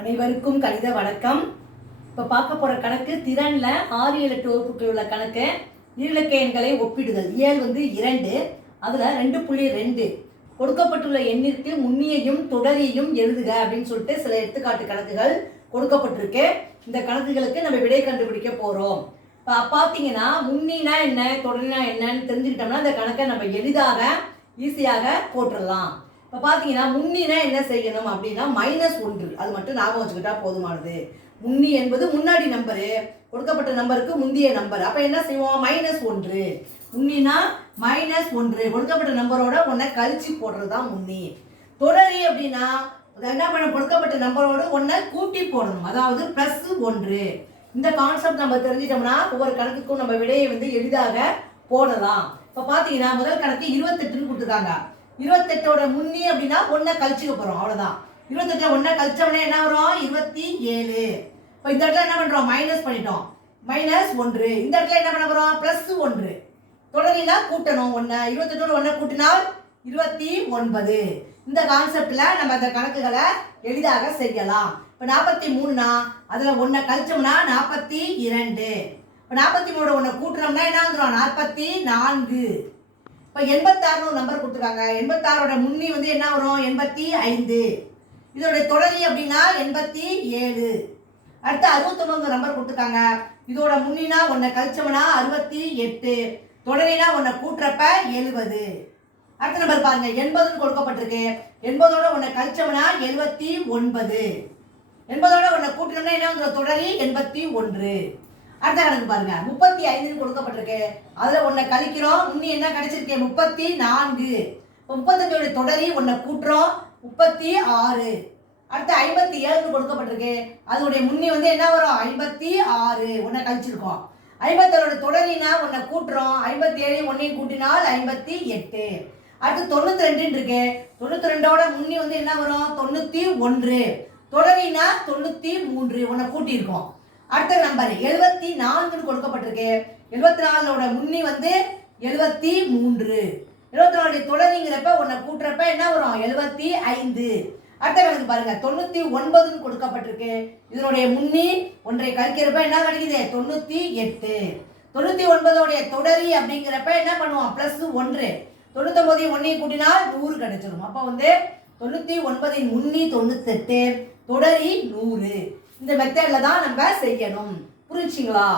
அனைவருக்கும் கணித வணக்கம். இப்போ பார்க்க போகிற கணக்கு திறனில் 6, 7, 8 வகுப்புகள் உள்ள கணக்கு. ஈரிலக்க எண்களை ஒப்பிடுதல். இயல் 2, அதில் 2.2 கொடுக்கப்பட்டுள்ள எண்ணிற்கு முன்னியையும் தொடரியையும் எழுதுக அப்படின்னு சொல்லிட்டு சில எடுத்துக்காட்டு கணக்குகள் கொடுக்கப்பட்டிருக்கு. இந்த கணக்குகளுக்கு நம்ம விடை கண்டுபிடிக்க போகிறோம். இப்போ பார்த்தீங்கன்னா முன்னினா என்ன தொடரினா என்னன்னு தெரிஞ்சுக்கிட்டோம்னா இந்த கணக்கை நம்ம எளிதாக ஈஸியாக போட்டுடலாம். இப்போ பார்த்தீங்கன்னா முன்னினா என்ன செய்யணும் அப்படின்னா -1 அது மட்டும் ஞாபகம் வச்சுக்கிட்டா போதுமானது. முன்னி என்பது முன்னாடி நம்பரு, கொடுக்கப்பட்ட நம்பருக்கு முந்தைய நம்பர். அப்போ என்ன செய்வோம்? -1. முன்னினா -1 கொடுக்கப்பட்ட நம்பரோட ஒன்றை கழிச்சு போடுறது தான் முன்னி. தொடரி அப்படின்னா என்ன பண்ண கொடுக்கப்பட்ட நம்பரோடு ஒன்றை கூட்டி போடணும், அதாவது +1. இந்த கான்செப்ட் நம்ம தெரிஞ்சிட்டோம்னா ஒவ்வொரு கணக்குக்கும் நம்ம விடையை எளிதாக போடலாம். இப்போ பார்த்தீங்கன்னா முதல் கணக்கு 28ன்னு கொடுத்துருக்காங்க. 28ஓட முன்னி அப்படின்னா ஒன்றை கழிச்சுக்க போகிறோம், அவ்வளோதான். 28 ஒன்றை கழிச்சோம்னா என்ன வரும்? 27. இப்போ இந்த இடத்துல என்ன பண்ணுறோம்? மைனஸ் பண்ணிட்டோம், -1. இந்த இடத்துல என்ன பண்ண போகிறோம்? +1. தொடரினா கூட்டணும் ஒன்றை. 28ஓட ஒன்றை கூட்டினால் 29. இந்த கான்செப்டில் நம்ம அந்த கணக்குகளை எளிதாக செய்யலாம். இப்போ 43னா அதில் ஒன்றை கழிச்சோம்னா 42. இப்போ 43ஓட ஒன்றை கூட்டினோம்னா என்ன வந்துடும்? 44. இப்போ 86 நம்பர் கொடுத்துருக்காங்க. 86ஓட முன்னி என்ன வரும்? 85. இதோட தொடரி அப்படின்னா 87. அடுத்து 69 நம்பர் கொடுத்துருக்காங்க. இதோட முன்னினா ஒன்றை கழிச்சோம்னா 68. தொடரினா ஒன்றை கூட்டுறப்ப 70. அடுத்த நம்பர் பாருங்க, 80ன்னு கொடுக்கப்பட்டிருக்கு. 80ஓட ஒன்றை கழிச்சோம்னா 79. 80ஓட ஒன்றை கூட்டினோம்னா என்ன வந்துடும்? தொடரி 81. அடுத்த கணக்கு பாருங்க, 35ன்னு கொடுக்கப்பட்டிருக்கு. அதில் ஒன்றை கழிக்கிறோம், முன்னி என்ன கிடைச்சிருக்கு? 34. இப்போ 35ஓட தொடரி ஒன்றை கூட்டுறோம், 36. அடுத்து 57ன்னு கொடுக்கப்பட்டிருக்கு. அதோடைய முன்னி என்ன வரும்? 56. ஒன்றை கழிச்சிருக்கோம். 57ஓட தொடரினா ஒன்றை கூட்டுறோம், 57 ஒன்றையும் கூட்டினால் 58. அடுத்து 92ன்னு இருக்கு. 92ஓட முன்னி என்ன வரும்? 91. தொடரினா 93. ஒன்றை கூட்டியிருக்கோம். அடுத்த நம்பர் 74ன்னு கொடுக்கப்பட்டிருக்கு. 74ஓட முன்னி 73. 74 தொடரிங்கிறப்ப ஒன்றை கூட்டுறப்ப என்ன வரும்? 75. அடுத்த கணக்கு பாருங்க, 99ன்னு கொடுக்கப்பட்டிருக்கு. இதனுடைய முன்னி ஒன்றை கழிக்கிறப்ப என்ன கிடைக்குது? 98. 99ஓடைய தொடரி அப்படிங்கிறப்ப என்ன பண்ணுவோம்? +1. 99 ஒன்றையும் கூட்டினால் 100 கிடைச்சிடும். அப்போ 99 முன்னி 98, தொடரி 100. இந்த மெத்தட்ல தான் நம்ம செய்யணும். புரிஞ்சுங்களா?